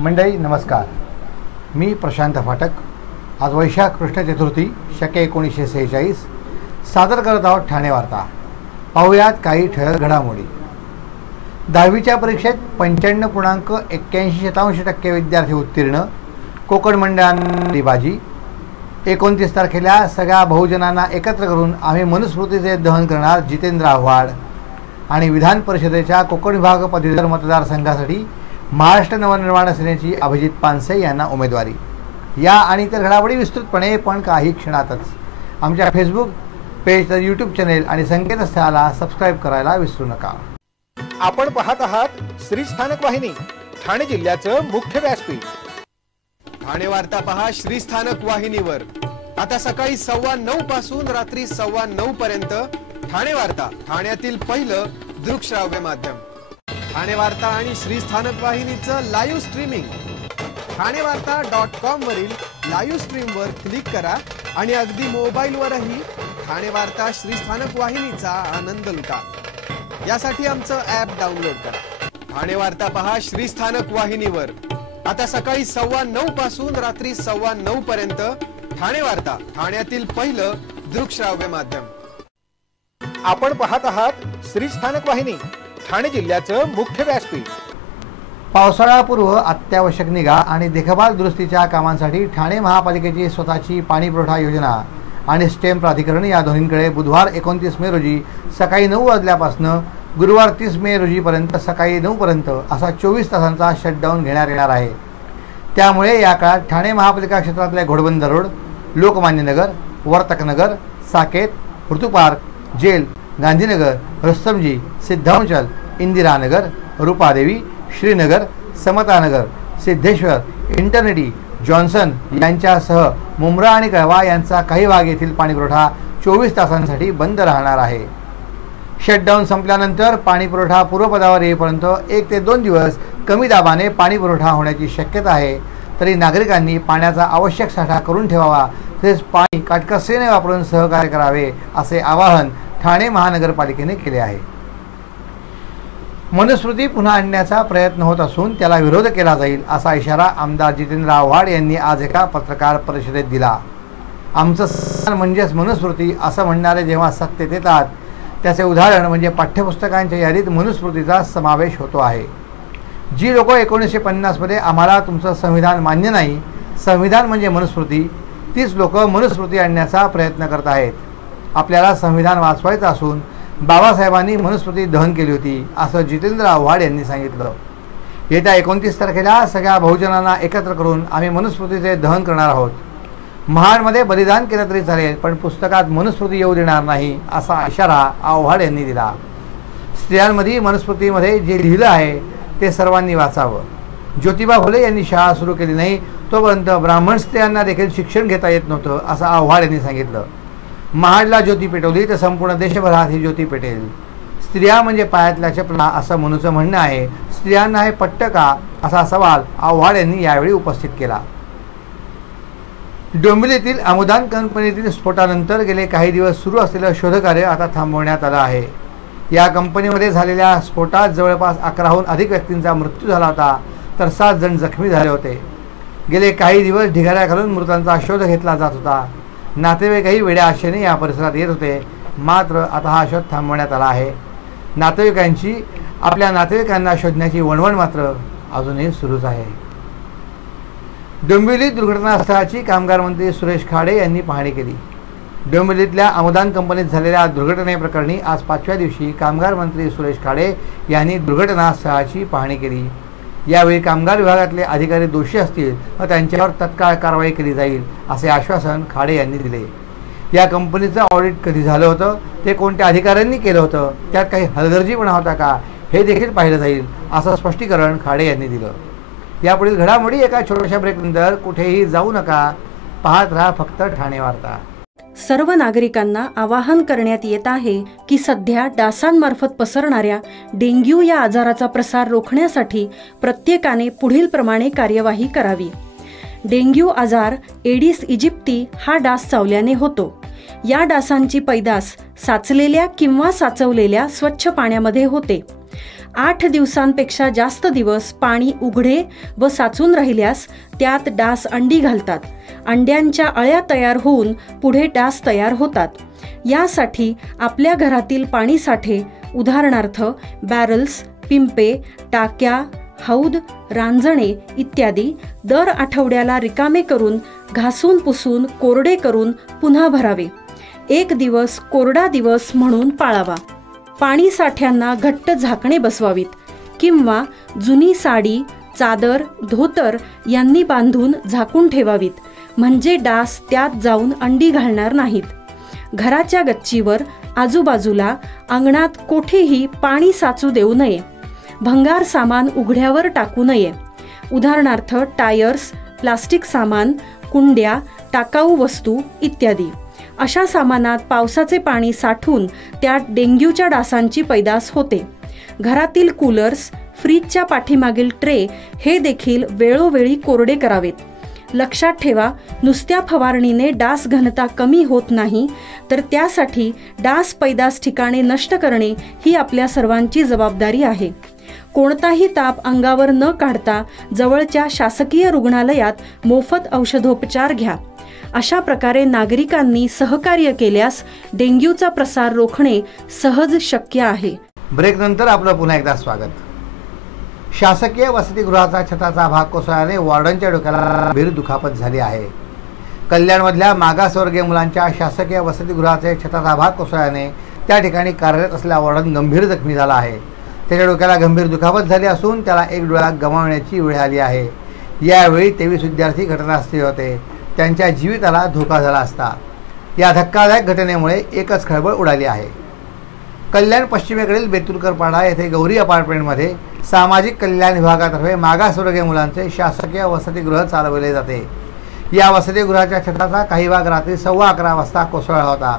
मंडळी नमस्कार, मी प्रशांत फाटक. आज वैशाख कृष्ण चतुर्थी शके 1946 सादर करत आहोत ठाणे वार्ता. पाहुयात काही ठळक घडामोडी. 10वीच्या परीक्षेत 95.81% विद्यार्थी उत्तीर्ण. कोकण मंडळांनी बाजी. 29 तारखेला सगळ्या बहुजनांना एकत्र करून आम्ही मनुस्मृतीचे दहन करणार, जितेंद्र आव्हाड. आणि विधान परिषदेच्या कोकण विभाग पदवीधर मतदारसंघासाठी महाराष्ट्र नवनिर्माण सेनेची अभिजित पानसे यांना उमेदवारी. या आणि इतर घडामोडी विस्तृतपणे पण काही क्षणातच आमच्या फेसबुक पेज, तर यूट्यूब चॅनेल आणि संकेतस्थळाला सबस्क्राईब करायला विसरू नका. आपण पाहत आहात श्री स्थानक वाहिनी, ठाणे जिल्ह्याचं मुख्य व्यासपीठ. ठाणे वार्ता पहा श्री स्थानक वाहिनीवर. आता सकाळी 9:15 पासून रात्री 9:15 पर्यंत ठाणे वार्ता, ठाण्यातील पहिलं दृकश्राव्य माध्यम. ठाणे वार्ता आणि श्री स्थानक वाहिनीचं लाईव्ह स्ट्रीमिंग ठाणेवार्ता.com वरील लाईव्ह स्ट्रीमवर क्लिक करा आणि अगदी मोबाईलवरही ठाणे वार्ता श्री स्थानक वाहिनीचा आनंद लुटा. यासाठी आमचं ॲप डाउनलोड करा. ठाणे वार्ता पहा श्री स्थानक वाहिनीवर. आता सकाळी 9:15 पासून रात्री 9:15 पर्यंत ठाणे वार्ता, ठाण्यातील पहिलं दृकश्राव्य माध्यम. आपण पाहत आहात श्री स्थानक वाहिनी, ठाणे जिल्ह्याचं मुख्य व्यासपीठ. पावसाळ्यापूर्व अत्यावश्यक निगा आणि देखभाल दुरुस्तीच्या कामांसाठी ठाणे महापालिकेची स्वतःची पाणीपुरवठा योजना आणि स्टेम प्राधिकरण या दोन्हींकडे बुधवार 29 मे रोजी सकाळी 9 वाजल्यापासून गुरुवार 30 मे रोजीपर्यंत सकाळी 9 पर्यंत असा 24 तासांचा शटडाऊन घेण्यात येणार आहे. त्यामुळे या काळात ठाणे महापालिका क्षेत्रातले Ghodbunder road, Lokmanya Nagar, Vartaknagar, Saket, Ritu park, jail, Gandhinagar, Rustomjee, Siddhachal, Indiranagar, Rupadevi, Shrinagar, Samtanagar, Siddheshwar, इंटरनेटी, जॉन्सन यांच्यासह मुंब्रा आणि कळवा यांचा काही भाग येथील पाणीपुरवठा 24 तासांसाठी बंद राहणार आहे. शटडाऊन संपल्यानंतर पाणीपुरवठा पूर्वपदावर येईपर्यंत 1 ते 2 दिवस कमी दाबाने पाणीपुरवठा होण्याची शक्यता आहे. तरी नागरिकांनी पाण्याचा आवश्यक साठा करून ठेवावा, तसेच पाणी काटकसरीने वापरून सहकार्य करावे असे आवाहन ठाणे महानगरपालिकेने केले आहे. मनुस्मृती पुन्हा आणण्याचा प्रयत्न होत असून त्याला विरोध केला जाईल असा इशारा आमदार जितेंद्र आव्हाड यांनी आज एका पत्रकार परिषदेत दिला. आमचं संविधान म्हणजेच मनुस्मृती असं म्हणणारे जेव्हा सत्तेत येतात, त्याचे उदाहरण म्हणजे पाठ्यपुस्तकांच्या यादीत मनुस्मृतीचा समावेश होतो आहे. जी लोक 1950 मध्ये आम्हाला तुमचं संविधान मान्य नाही, संविधान म्हणजे मनुस्मृती, तीच लोक मनुस्मृती आणण्याचा प्रयत्न करत आहेत. आपल्याला संविधान वाचवायचं असून बाबासाहेबांनी मनुस्मृती दहन केली होती असं जितेंद्र आव्हाड यांनी सांगितलं. येत्या 29 तारखेला सगळ्या बहुजनांना एकत्र करून आम्ही मनुस्मृतीचे दहन करणार आहोत. महाडमध्ये बलिदान केलं तरी चालेल, पण पुस्तकात मनुस्मृती येऊ देणार नाही असा इशारा आव्हाड यांनी दिला. स्त्रियांमध्ये मनुस्मृतीमध्ये जे लिहिलं आहे ते सर्वांनी वाचावं. ज्योतिबा फुले यांनी शाळा सुरू केली नाही तोपर्यंत ब्राह्मण स्त्रियांना देखील शिक्षण घेता येत नव्हतं असं आव्हाड यांनी सांगितलं. महाडला ज्योती पेटवली तर संपूर्ण देशभरात ही ज्योती पेटेल. स्त्रिया म्हणजे पायातल्या चपला असं मनूचं म्हणणं आहे. स्त्रियांना हे पटतं का असा सवाल आव्हाड यांनी यावेळी उपस्थित केला. डोंबिवलीतील अमुदान कंपनीतील स्फोटानंतर गेले काही दिवस सुरू असलेलं शोधकार्य आता थांबवण्यात आलं आहे. या कंपनीमध्ये झालेल्या स्फोटात जवळपास 11हून अधिक व्यक्तींचा मृत्यू झाला होता, तर 7 जण जखमी झाले होते. गेले काही दिवस ढिगाऱ्या घालून मृतांचा शोध घेतला जात होता. नातेवाईकही वेड्या आशेने या परिसरात येत होते. मात्र आता हा शोध थांबवण्यात आला आहे. नातेवाईकांची आपल्या नातेवाईकांना शोधण्याची वणवण मात्र अजूनही सुरूच आहे. डोंबिवली दुर्घटनास्थळाची कामगार मंत्री सुरेश खाडे यांनी पाहणी केली. डोंबिवलीतल्या अमुदान कंपनीत झालेल्या दुर्घटनेप्रकरणी आज 5व्या दिवशी कामगार मंत्री सुरेश खाडे यांनी दुर्घटनास्थळाची पाहणी केली. यावेळी कामगार विभागातले अधिकारी दोषी असतील व त्यांच्यावर तत्काळ कारवाई केली जाईल असे आश्वासन खाडे यांनी दिले. या कंपनीचं ऑडिट कधी झालं होतं, ते कोणत्या अधिकाऱ्यांनी केलं होतं, त्यात काही हलगर्जीपणा होता का हे देखील पाहिलं जाईल असं स्पष्टीकरण खाडे यांनी दिलं. यापुढील घडामोडी एका छोट्याशा ब्रेकनंतर कुठेही जाऊ नका, पाहत राहा फक्त ठाणे वार्ता. सर्व नागरिकांना आवाहन करण्यात येत आहे की सध्या डासांमार्फत पसरणाऱ्या डेंग्यू या आजाराचा प्रसार रोखण्यासाठी प्रत्येकाने पुढील प्रमाणे कार्यवाही करावी. डेंग्यू आजार एडिस इजिप्ती हा डास चावल्याने होतो. या डासांची पैदास साचलेल्या किंवा साचवलेल्या स्वच्छ पाण्यामध्ये होते. 8 दिवसांपेक्षा जास्त दिवस पाणी उघडे व साचून राहिल्यास त्यात डास अंडी घालतात. अंड्यांच्या अळ्या तयार होऊन पुढे डास तयार होतात. यासाठी आपल्या घरातील पाणी साठे उदाहरणार्थ बॅरल्स, पिंपे, टाक्या, हौद, रांजणे इत्यादी दर आठवड्याला रिकामे करून घासून पुसून कोरडे करून पुन्हा भरावे. 1 दिवस कोरडा दिवस म्हणून पाळावा. पाणी साठ्यांना घट्ट झाकणे बसवावीत किंवा जुनी साडी, चादर, धोतर यांनी बांधून झाकून ठेवावीत, म्हणजे डास त्यात जाऊन अंडी घालणार नाहीत. घराच्या गच्चीवर, आजूबाजूला, अंगणात कोठेही पाणी साचू देऊ नये. भंगार सामान उघड्यावर टाकू नये. उदाहरणार्थ टायर्स, प्लास्टिक सामान, कुंड्या, टाकाऊ वस्तू इत्यादी. अशा सामानात पावसाचे पाणी साठून त्यात डेंग्यूच्या डासांची पैदास होते. घरातील कूलर्स, फ्रीजच्या पाठीमागील ट्रे हे देखील वेळोवेळी कोरडे करावेत. लक्षात ठेवा, नुसत्या फवारणीने डास घनता कमी होत नाही, तर त्यासाठी डास पैदास ठिकाणे नष्ट करणे ही आपल्या सर्वांची जबाबदारी आहे. कोणताही ताप अंगावर न काढता जवळच्या शासकीय रुग्णालयात मोफत औषधोपचार घ्या. अशा प्रकारे नागरिकांनी सहकार्य केल्यास डेंग्यूचा प्रसार रोखणे सहज शक्य आहे. ब्रेक नंतर आपलं पुन्हा एकदा स्वागत. शासकीय वसतिगृहाचा छताचा भाग कोसळल्याने वॉर्डनच्या डोक्याला गंभीर दुखापत झाली आहे. कल्याणमधल्या मागासवर्गीय मुलांच्या शासकीय वसतिगृहाचे छताचा भाग कोसळल्याने त्या ठिकाणी कार्यरत असलेला वॉर्डन गंभीर जखमी झाला आहे. त्याच्या डोक्याला गंभीर दुखापत झाली असून त्याला एक डोळा गमावण्याची वेळ आली आहे. यावेळी 23 विद्यार्थी घटनास्थळी होते. त्यांच्या जीविताला धोका झाला असता. या धक्कादायक घटनेमुळे एकच खळबळ उडाली आहे. कल्याण पश्चिमेकडील बेतुलकरपाडा येथे गौरी अपार्टमेंटमध्ये सामाजिक कल्याण विभागातर्फे मागासवर्गीय मुलांचे शासकीय वसतिगृह चालवले जाते. या वसतिगृहाच्या छताचा काही भाग रात्री 11:15 वाजता कोसळला होता.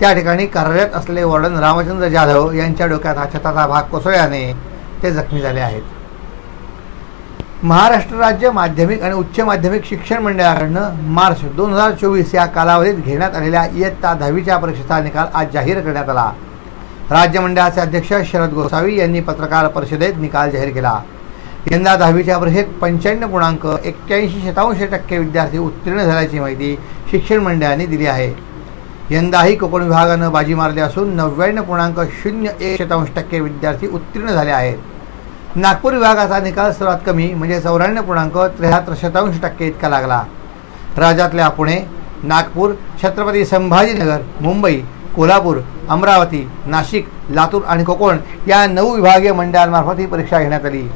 त्या ठिकाणी कार्यरत असलेले वॉर्डन रामचंद्र जाधव यांच्या डोक्यात हा छताचा भाग कोसळल्याने ते जखमी झाले आहेत. महाराष्ट्र राज्य माध्यमिक आणि उच्च माध्यमिक शिक्षण मंडळाकडून मार्च 2024 या कालावधीत घेण्यात आलेल्या इयत्ता 10वीच्या परीक्षेचा निकाल आज जाहीर करण्यात आला. राज्य मंडळाचे अध्यक्ष शरद गोसावी यांनी पत्रकार परिषदेत निकाल जाहीर केला. यंदा 10वीच्या परीक्षेत 95.81% विद्यार्थी उत्तीर्ण झाल्याची माहिती शिक्षण मंडळाने दिली आहे. यंदाही कोकण विभागानं बाजी मारली असून 99.01% विद्यार्थी उत्तीर्ण झाले आहेत. नागपूर विभागाचा निकाल सर्वात कमी म्हणजे 94.73% इतका लागला. राज्यातल्या पुणे, नागपूर, छत्रपती संभाजीनगर, मुंबई, कोल्हापूर, अमरावती, नाशिक, लातूर आणि कोकण या 9 विभागीय मंडळांमार्फत ही परीक्षा घेण्यात आली.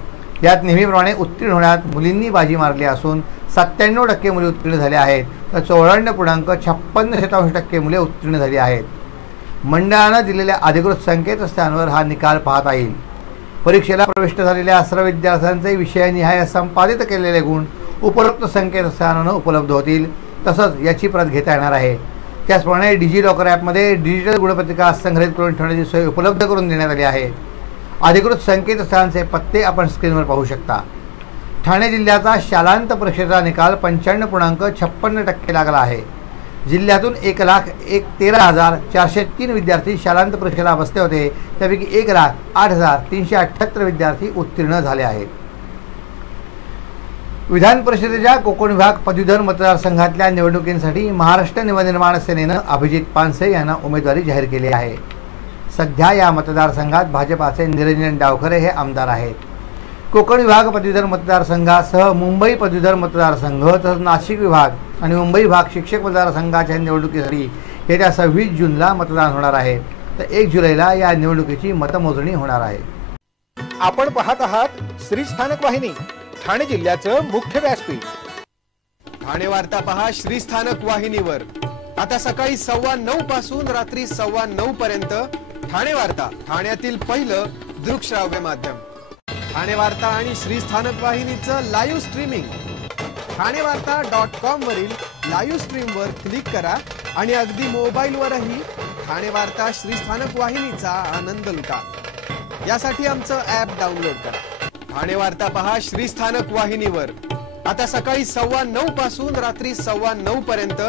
यात नेहमीप्रमाणे उत्तीर्ण होण्यात मुलींनी बाजी मारली असून 97% मुले उत्तीर्ण झाले आहेत, तर 94.56% मुले उत्तीर्ण झाली आहेत. मंडळानं दिलेल्या अधिकृत संकेतस्थळांवर हा निकाल पाहता येईल. परीक्षेला प्रविष्ट झालेल्या सर्व विद्यार्थ्यांचे विषयनिहाय संपादित केलेले गुण उपरोक्त संकेतस्थळांवर उपलब्ध होतील. तसंच याची प्रत घेता येणार आहे. त्याचप्रमाणे डिजिलॉकर ॲपमध्ये डिजिटल गुणपत्रिका संग्रहित करून ठेवण्याची सोय उपलब्ध करून देण्यात आली आहे. अधिकृत संकेतस्थळांचे पत्ते आपण स्क्रीनवर पाहू शकता. ठाणे जिल्ह्याचा शालांत परीक्षेचा निकाल 95.56% लागला आहे. जिल्ह्यातून 1,13,403 विद्यार्थी शालांत परीक्षेला बसले होते. त्यापैकी 1,08,378 विद्यार्थी उत्तीर्ण झाले आहेत. विधान परिषदेच्या कोकण विभाग पदवीधर मतदारसंघातल्या निवडणुकीसाठी महाराष्ट्र नवनिर्माण सेनेनं अभिजित पानसे यांना उमेदवारी जाहीर केली आहे. सध्या या मतदारसंघात भाजपाचे निरंजन डावखरे हे आमदार आहेत. कोकण विभाग पदवीधर मतदारसंघासह मुंबई पदवीधर मतदारसंघ तसंच नाशिक विभाग आणि मुंबई विभाग शिक्षक मतदारसंघाच्या निवडणुकीसाठी येत्या 26 जूनला मतदान होणार आहे, तर 1 जुलैला या निवडणुकीची मतमोजणी होणार आहे. आपण पाहत आहात श्री स्थानक वाहिनी, ठाणे जिल्ह्याचं मुख्य व्यासपीठ. ठाणे वार्ता पहा श्री स्थानक वाहिनीवर. आता सकाळी 9:15 पासून रात्री 9:15 पर्यंत ठाणे वार्ता, ठाण्यातील पहिलं दृकश्राव्य माध्यम. ठाणे वार्ता आणि श्री स्थानक वाहिनीचं लाईव्ह स्ट्रीमिंग ठाणेवार्ता.com वरील लाईव्ह स्ट्रीमवर क्लिक करा आणि अगदी मोबाईलवरही ठाणे वार्ता श्री स्थानक वाहिनीचा आनंद लुटा. यासाठी आमचं ॲप डाउनलोड करा. ठाणे वार्ता पहा श्री स्थानक वाहिनीवर. आता सकाळी 9:15 पासून रात्री 9:15 पर्यंत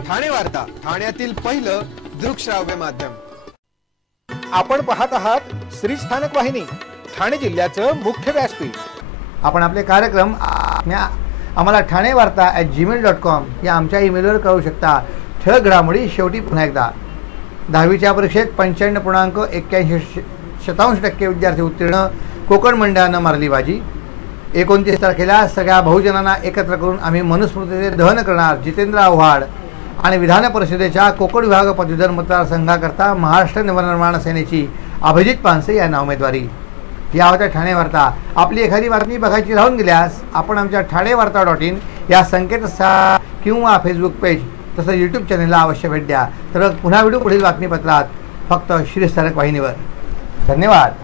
ठाणे वार्ता, ठाण्यातील पहिलं दृकश्राव्य माध्यम. आपण पाहत आहात श्री स्थानक वाहिनी, ठाणे जिल्ह्याचं मुख्य व्यासपीठ. आपण आपले कार्यक्रम आम्हाला ठाणेवार्ता@gmail.com या आमच्या ईमेलवर कळवू शकता. ठळक घडामोडी शेवटी पुन्हा एकदा. 10वीच्या परीक्षेत 95.81% विद्यार्थी उत्तीर्ण. कोकण मंडळानं मारली बाजी. 29 तारखेला सगळ्या बहुजनांना एकत्र करून आम्ही मनुस्मृतीचे दहन करणार. जितेंद्र आव्हाड. आणि विधान परिषदेच्या कोकण विभाग पदवीधर मतदारसंघाकरता महाराष्ट्र नवनिर्माण सेनेची अभिजित पानसे यांना उमेदवारी. या होत्या ठाणे वार्ता. आपली एखादी बातमी बघायची राहून गेल्यास आपण आमच्या ठाणेवार्ता.in या संकेतस्थळ किंवा फेसबुक पेज तसंच यूट्यूब चॅनेलला अवश्य भेट द्या. तर पुन्हा भेटू पुढील बातमीपत्रात फक्त श्रीस्थानक वाहिनीवर. धन्यवाद.